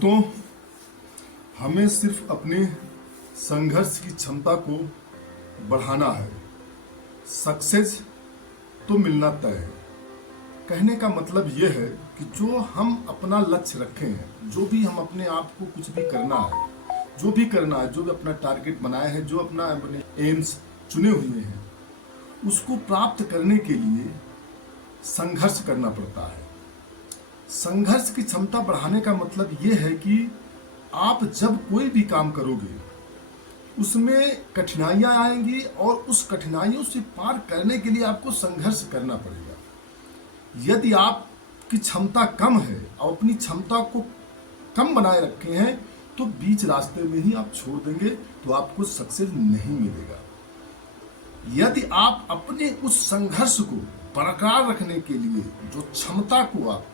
दोस्तों, हमें सिर्फ अपने संघर्ष की क्षमता को बढ़ाना है। सक्सेस तो मिलना तय है। कहने का मतलब यह है कि जो हम अपना लक्ष्य रखे हैं, जो भी हम अपने आप को कुछ भी करना है, जो भी अपना टारगेट बनाया है, जो अपना अपने एम्स चुने हुए हैं, उसको प्राप्त करने के लिए संघर्ष करना पड़ता है। संघर्ष की क्षमता बढ़ाने का मतलब यह है कि आप जब कोई भी काम करोगे उसमें कठिनाइयां आएंगी और उस कठिनाइयों से पार करने के लिए आपको संघर्ष करना पड़ेगा। यदि आपकी क्षमता कम है और अपनी क्षमता को कम बनाए रखे हैं तो बीच रास्ते में ही आप छोड़ देंगे तो आपको सक्सेस नहीं मिलेगा। यदि आप अपने उस संघर्ष को बरकरार रखने के लिए जो क्षमता को आप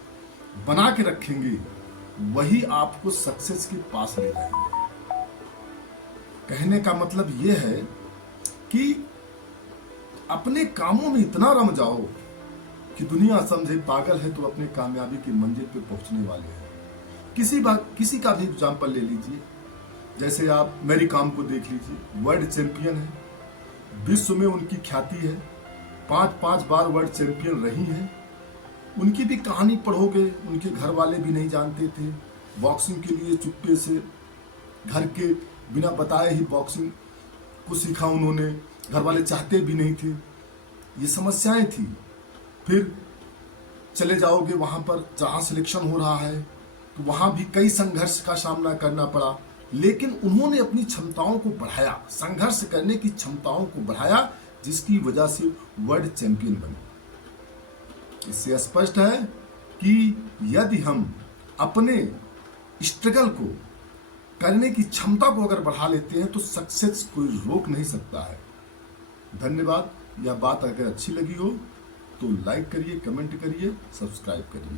बना के रखेंगे वही आपको सक्सेस के पास ले जाएंगे। कहने का मतलब यह है कि अपने कामों में इतना रम जाओ कि दुनिया समझे पागल है तो अपने कामयाबी की मंजिल पे पहुंचने वाले हैं। किसी का भी एग्जाम्पल ले लीजिए, जैसे आप मैरी कॉम को देख लीजिए, वर्ल्ड चैंपियन है, विश्व में उनकी ख्याति है, 5 बार वर्ल्ड चैंपियन रही हैं। उनकी भी कहानी पढ़ोगे, उनके घर वाले भी नहीं जानते थे। बॉक्सिंग के लिए चुप्पे से घर के बिना बताए ही बॉक्सिंग को सीखा उन्होंने। घर वाले चाहते भी नहीं थे, ये समस्याएं थी। फिर चले जाओगे वहां पर जहां सिलेक्शन हो रहा है तो वहां भी कई संघर्ष का सामना करना पड़ा, लेकिन उन्होंने अपनी क्षमताओं को बढ़ाया, संघर्ष करने की क्षमताओं को बढ़ाया, जिसकी वजह से वर्ल्ड चैंपियन बने। इससे स्पष्ट है कि यदि हम अपने स्ट्रगल को करने की क्षमता को अगर बढ़ा लेते हैं तो सक्सेस कोई रोक नहीं सकता है। धन्यवाद। यह बात अगर अच्छी लगी हो तो लाइक करिए, कमेंट करिए, सब्सक्राइब करिए।